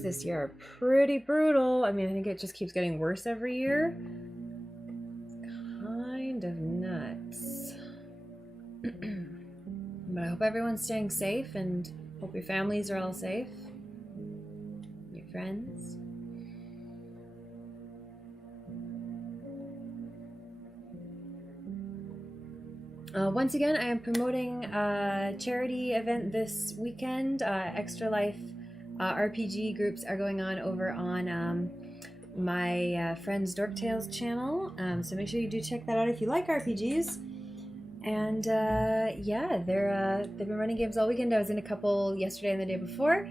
this year are pretty brutal. I mean, I think it just keeps getting worse every year. It's kind of nuts. But I hope everyone's staying safe and hope your families are all safe. Your friends. Once again, I am promoting a charity event this weekend. Extra Life RPG groups are going on over on my friend's Dork Tales channel. So make sure you do check that out if you like RPGs. And yeah, they've been running games all weekend. I was in a couple yesterday and the day before,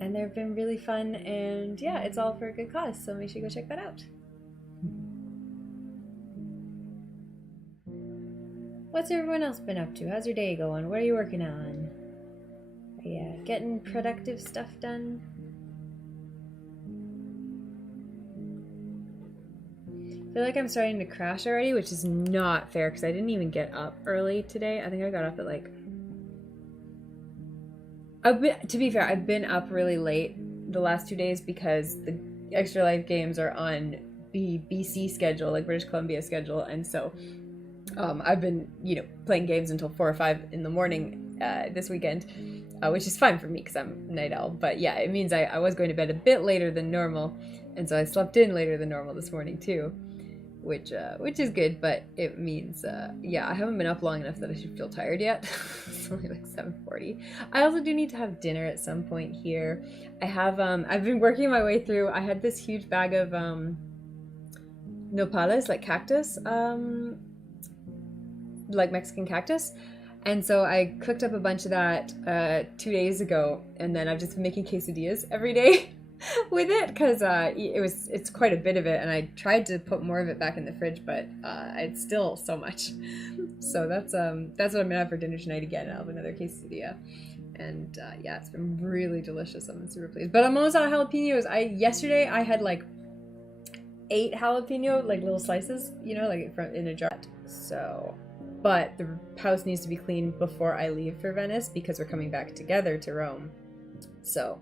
and they've been really fun. And yeah, it's all for a good cause. So make sure you go check that out. What's everyone else been up to? How's your day going? What are you working on? Are you getting productive stuff done? I feel like I'm starting to crash already, which is not fair because I didn't even get up early today. I think I got up at like... to be fair, I've been up really late the last 2 days because the Extra Life games are on BC schedule, like British Columbia schedule, and so... I've been, playing games until 4 or 5 in the morning this weekend, which is fine for me because I'm a night owl. But yeah, it means I was going to bed a bit later than normal, and so I slept in later than normal this morning too, which is good. But it means, yeah, I haven't been up long enough that I should feel tired yet. It's only like 7:40. I also do need to have dinner at some point here. I have, I've been working my way through. I had this huge bag of nopales, like cactus. Like Mexican cactus, and so I cooked up a bunch of that 2 days ago, and then I've just been making quesadillas every day with it because it's quite a bit of it, and I tried to put more of it back in the fridge, but it's still so much. So that's what I'm gonna have for dinner tonight again. I'll have another quesadilla, and yeah, it's been really delicious. I'm super pleased. But I'm almost out of jalapenos. Yesterday I had like 8 jalapeno like little slices, like in a jar. So. But the house needs to be cleaned before I leave for Venice because we're coming back together to Rome. So,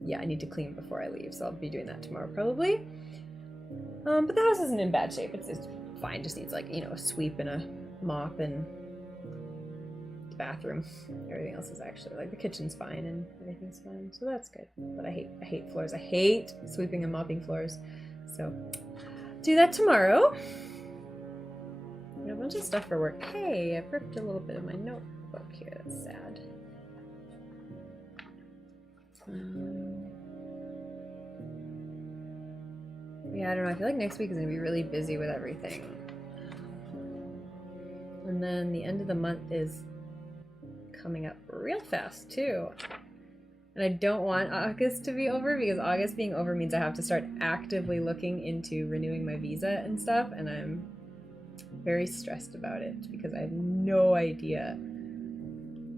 yeah, I need to clean before I leave. So I'll be doing that tomorrow probably. But the house isn't in bad shape. It's fine. Just needs like, a sweep and a mop and the bathroom. Everything else is actually like the kitchen's fine and everything's fine. So that's good. But I hate floors. I hate sweeping and mopping floors. So do that tomorrow. A bunch of stuff for work. Hey, I've ripped a little bit of my notebook here. That's sad. Yeah, I don't know. I feel like next week is going to be really busy with everything. And then the end of the month is coming up real fast, too. And I don't want August to be over because August being over means I have to start actively looking into renewing my visa and stuff, and I'm very stressed about it because I have no idea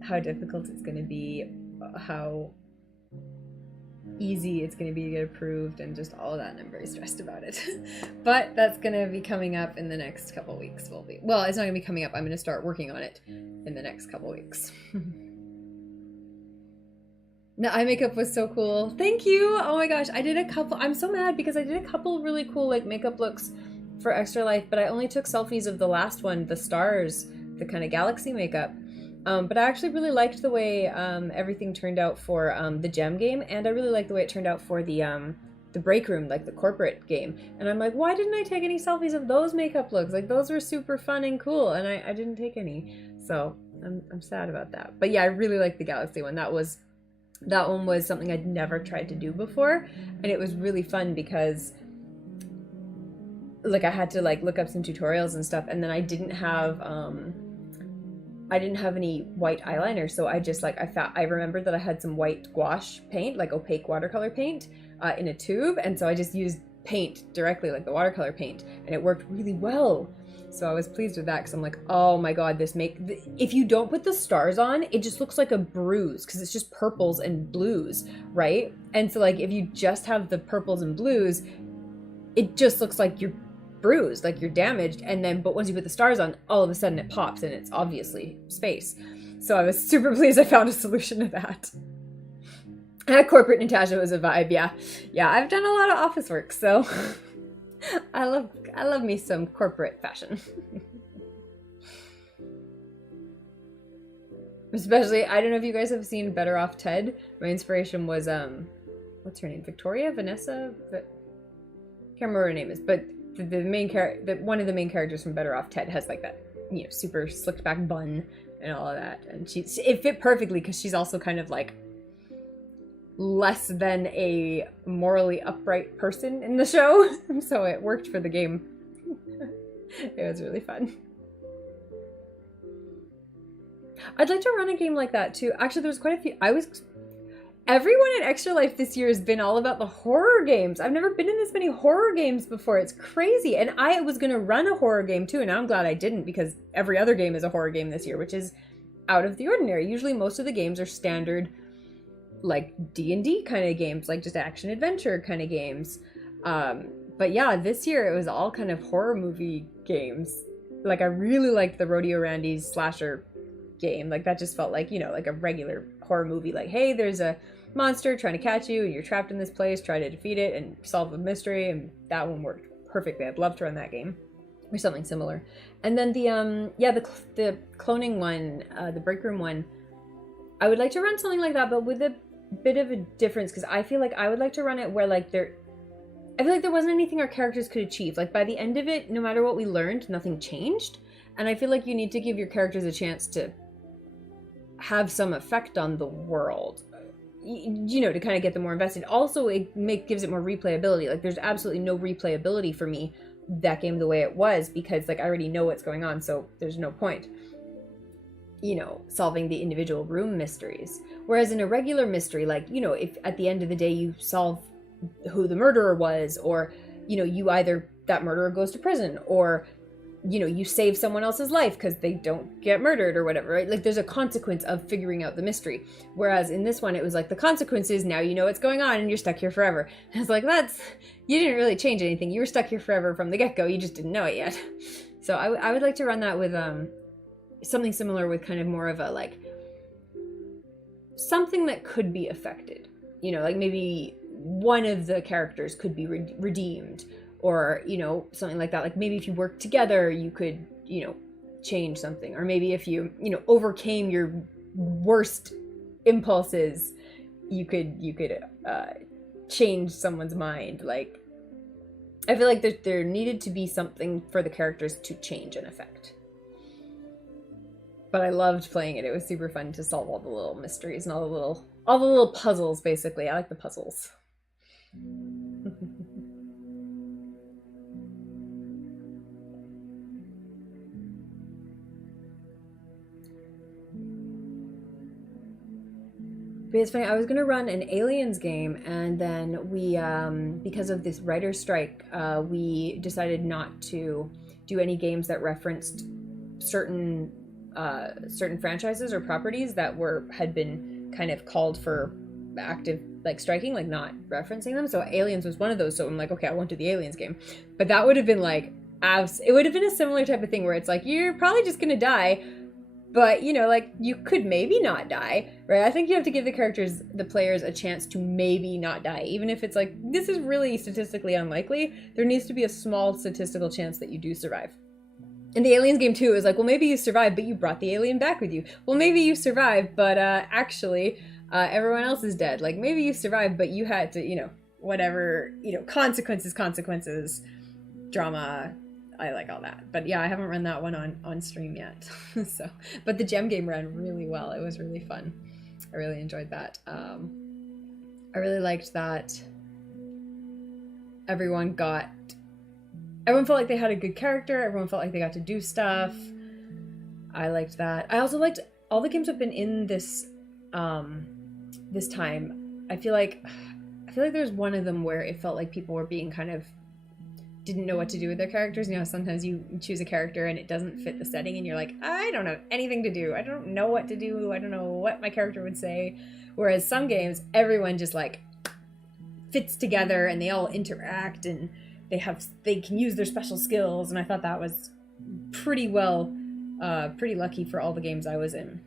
how difficult it's going to be, how easy it's going to be to get approved, and just all of that, and I'm very stressed about it. But that's going to be coming up in the next couple weeks. Well, it's not going to be coming up. I'm going to start working on it in the next couple weeks. The eye makeup was so cool. Thank you. Oh my gosh, I did a couple. I'm so mad because I did a couple really cool like makeup looks for Extra Life, but I only took selfies of the last one, the stars, the kind of galaxy makeup. But I actually really liked the way everything turned out for the gem game, and I really liked the way it turned out for the break room, like the corporate game. And I'm like, why didn't I take any selfies of those makeup looks? Like those were super fun and cool, and I didn't take any. So I'm sad about that. But yeah, I really liked the galaxy one. That one was something I'd never tried to do before, and it was really fun because like I had to like look up some tutorials and stuff, and then I didn't have any white eyeliner, so I just like I remembered that I had some white gouache paint, like opaque watercolor paint, in a tube, and so I just used paint directly, like the watercolor paint, and it worked really well. So I was pleased with that because I'm like, oh my god, if you don't put the stars on, it just looks like a bruise because it's just purples and blues, right? And so like if you just have the purples and blues, it just looks like you're bruised, like you're damaged, and then but once you put the stars on, all of a sudden it pops and it's obviously space. So I was super pleased I found a solution to that. Corporate Natasha was a vibe, yeah. Yeah, I've done a lot of office work, so I love me some corporate fashion. Especially, I don't know if you guys have seen Better Off Ted. My inspiration was what's her name? Victoria? Vanessa? Can't remember what her name is, but the main character, one of the main characters from Better Off Ted has like that, you know, super slicked back bun and all of that, and it fit perfectly because she's also kind of like less than a morally upright person in the show, so it worked for the game. It was really fun. I'd like to run a game like that too. Actually, there was quite a few. Everyone in Extra Life this year has been all about the horror games. I've never been in this many horror games before. It's crazy. And I was going to run a horror game too, and now I'm glad I didn't, because every other game is a horror game this year, which is out of the ordinary. Usually most of the games are standard, like D&D kind of games, like just action adventure kind of games. But yeah, this year it was all kind of horror movie games. Like I really liked the Rodeo Randy's slasher game. Like that just felt like, you know, like a regular horror movie. Like, hey, there's a monster trying to catch you and you're trapped in this place, try to defeat it and solve a mystery, and that one worked perfectly. I'd love to run that game or something similar. And then the cloning one, the break room one, I would like to run something like that, but with a bit of a difference, because I feel like I would like to run it where like I feel like there wasn't anything our characters could achieve. Like by the end of it, no matter what we learned, nothing changed. And I feel like you need to give your characters a chance to have some effect on the world, you know, to kind of get them more invested. Also, it gives it more replayability. Like there's absolutely no replayability for me that game the way it was, because like I already know what's going on, so there's no point, you know, solving the individual room mysteries. Whereas in a regular mystery, like, you know, if at the end of the day you solve who the murderer was, or, you know, you either that murderer goes to prison, or, you know, you save someone else's life because they don't get murdered or whatever, right? Like there's a consequence of figuring out the mystery. Whereas in this one, it was like the consequence is now you know what's going on and you're stuck here forever. And it's like, you didn't really change anything. You were stuck here forever from the get-go. You just didn't know it yet. So I would like to run that with something similar, with kind of more of a like something that could be affected. You know, like maybe one of the characters could be redeemed, or, you know, something like that. Like maybe if you work together, you could, you know, change something. Or maybe if you, you know, overcame your worst impulses, you could change someone's mind. Like, I feel like there needed to be something for the characters to change and affect. But I loved playing it. It was super fun to solve all the little mysteries and all the little puzzles, basically. I like the puzzles. But it's funny, I was going to run an Aliens game, and then we, because of this writer's strike, we decided not to do any games that referenced certain franchises or properties that had been kind of called for active, like, striking, like not referencing them. So Aliens was one of those, so I'm like, okay, I won't do the Aliens game. But that would have been like, it would have been a similar type of thing where it's like, you're probably just going to die, but, you know, like, you could maybe not die, right? I think you have to give the players a chance to maybe not die. Even if it's like, this is really statistically unlikely, there needs to be a small statistical chance that you do survive. In the Aliens game too, it was like, well, maybe you survived, but you brought the alien back with you. Well, maybe you survived, but actually, everyone else is dead. Like, maybe you survived, but you had to, you know, whatever, you know, consequences, drama. I like all that. But yeah, I haven't run that one on stream yet. So, but the gem game ran really well. It was really fun. I really enjoyed that. I really liked that everyone felt like they had a good character. Everyone felt like they got to do stuff. I liked that. I also liked all the games have been in this this time. I feel like there's one of them where it felt like people were being kind of didn't know what to do with their characters. You know, sometimes you choose a character and it doesn't fit the setting and you're like, I don't have anything to do. I don't know what to do. I don't know what my character would say. Whereas some games, everyone just like fits together and they all interact and they can use their special skills. And I thought that was pretty lucky for all the games I was in.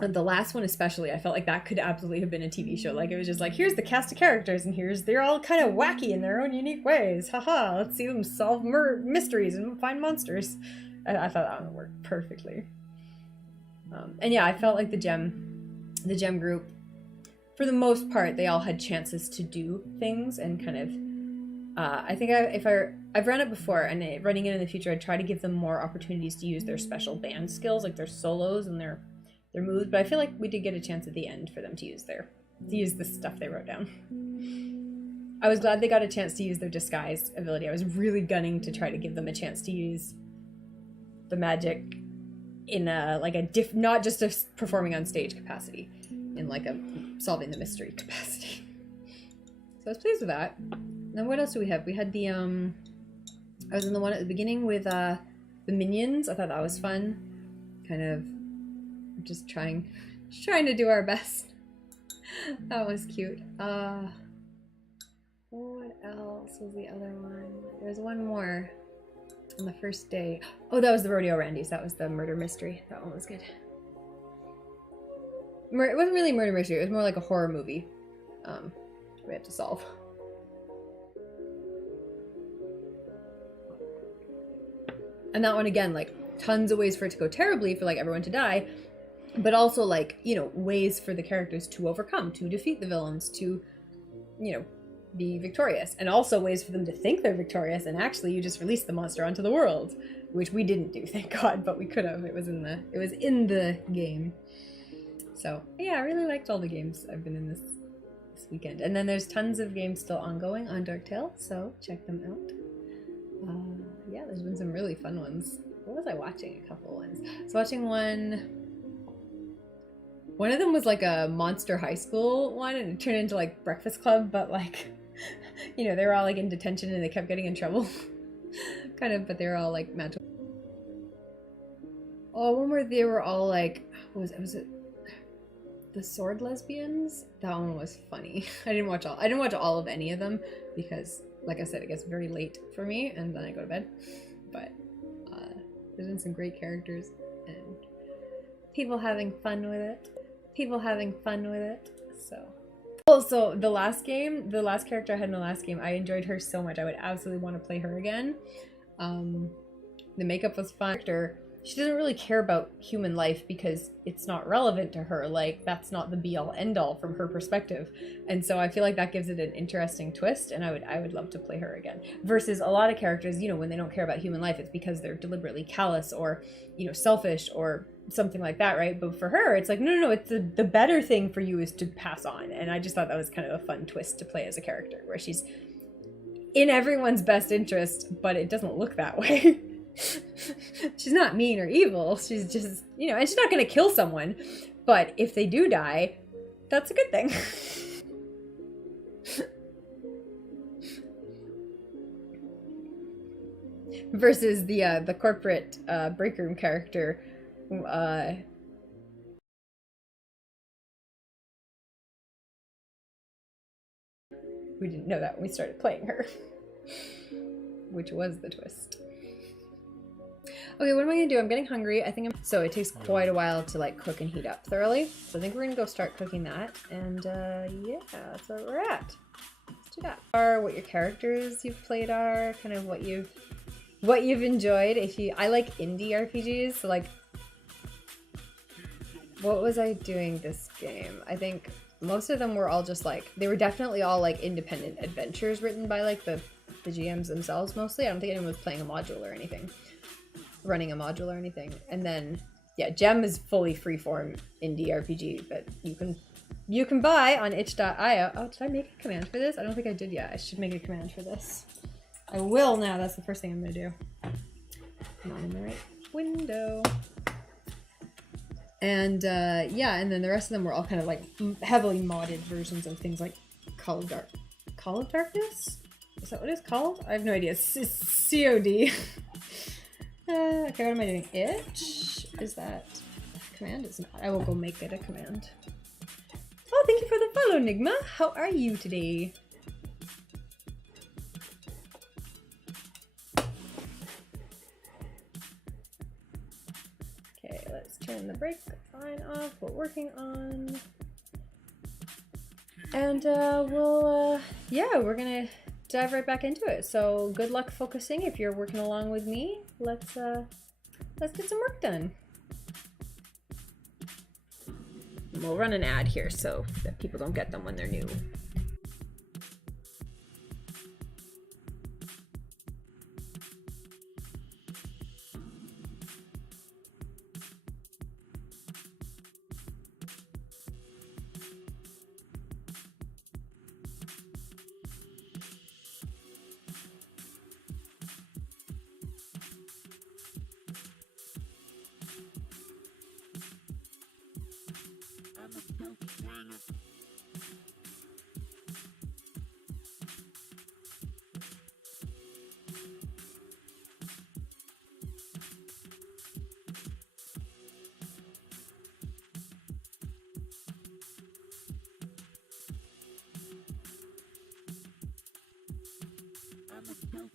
And the last one especially, I felt like that could absolutely have been a TV show. Like, it was just like, here's the cast of characters, and they're all kind of wacky in their own unique ways. Haha, let's see them solve mysteries and find monsters. I thought that one worked perfectly. And yeah, I felt like the gem group, for the most part, they all had chances to do things and kind of, I think I've run it before, and running it in the future, I'd try to give them more opportunities to use their special band skills, like their solos and their moves, but I feel like we did get a chance at the end for them to use the stuff they wrote down. I was glad they got a chance to use their disguise ability. I was really gunning to try to give them a chance to use the magic in not just a performing on stage capacity, in like a solving the mystery capacity. So I was pleased with that. Then what else do we have? We had the I was in the one at the beginning with the minions. I thought that was fun. Kind of just trying to do our best. That was cute. What else was the other one? There's one more on the first day. Oh, that was the Rodeo Randies. That was the murder mystery. That one was good. It wasn't really murder mystery. It was more like a horror movie. We had to solve. And that one again, like tons of ways for it to go terribly, for like everyone to die, but also like, you know, ways for the characters to overcome, to defeat the villains, to, you know, be victorious, and also ways for them to think they're victorious and actually you just release the monster onto the world, which we didn't do, thank God, but we could have. It was in the game. So yeah, I really liked all the games I've been in this weekend. And then there's tons of games still ongoing on Darktale, so check them out. Yeah, there's been some really fun ones. What was I watching? A couple ones. I was watching one of them was like a Monster High School one, and it turned into like Breakfast Club, but like, you know, they were all like in detention and they kept getting in trouble. Kind of, but they were all like magical. Oh, one where they were all like, was it the Sword Lesbians? That one was funny. I didn't watch all of any of them because, like I said, it gets very late for me and then I go to bed. But there's been some great characters and people having fun with it. So. Also, the last character I had in the last game, I enjoyed her so much. I would absolutely want to play her again. The makeup was fun. She doesn't really care about human life because it's not relevant to her. Like, that's not the be-all end-all from her perspective. And so I feel like that gives it an interesting twist, and I would love to play her again. Versus a lot of characters, you know, when they don't care about human life, it's because they're deliberately callous or, you know, selfish or something like that, right? But for her, it's like, no, it's the better thing for you is to pass on. And I just thought that was kind of a fun twist to play as a character, where she's in everyone's best interest, but it doesn't look that way. She's not mean or evil. She's just, you know, and she's not going to kill someone. But if they do die, that's a good thing. Versus the corporate break room character. We didn't know that when we started playing her. Which was the twist. Okay, what am I gonna do? I'm getting hungry. So it takes quite a while to like cook and heat up thoroughly. So I think we're gonna go start cooking that. And yeah, that's where we're at. Let's do that. What your characters you've played are, kind of what you've enjoyed. I like indie RPGs, so like, what was I doing this game? I think most of them were all just like, they were definitely all like independent adventures written by like the GMs themselves mostly. I don't think anyone was playing a module or anything. Running a module or anything. And then yeah, Gem is fully freeform indie RPG that you can buy on itch.io. Oh, did I make a command for this? I don't think I did yet. I should make a command for this. I will now. That's the first thing I'm gonna do. Come on, in the right window. And yeah, and then the rest of them were all kind of like heavily modded versions of things like Call of Darkness? Is that what it's called? I have no idea. It's COD. Okay, what am I doing? Itch? Is that a command? It's not. I will go make it a command. Oh, thank you for the follow, Nigma. How are you today? Okay, let's turn the brake line off. We're working on. And we're gonna dive right back into it. So good luck focusing if you're working along with me. Let's get some work done. We'll run an ad here so that people don't get them when they're new. I'm a dope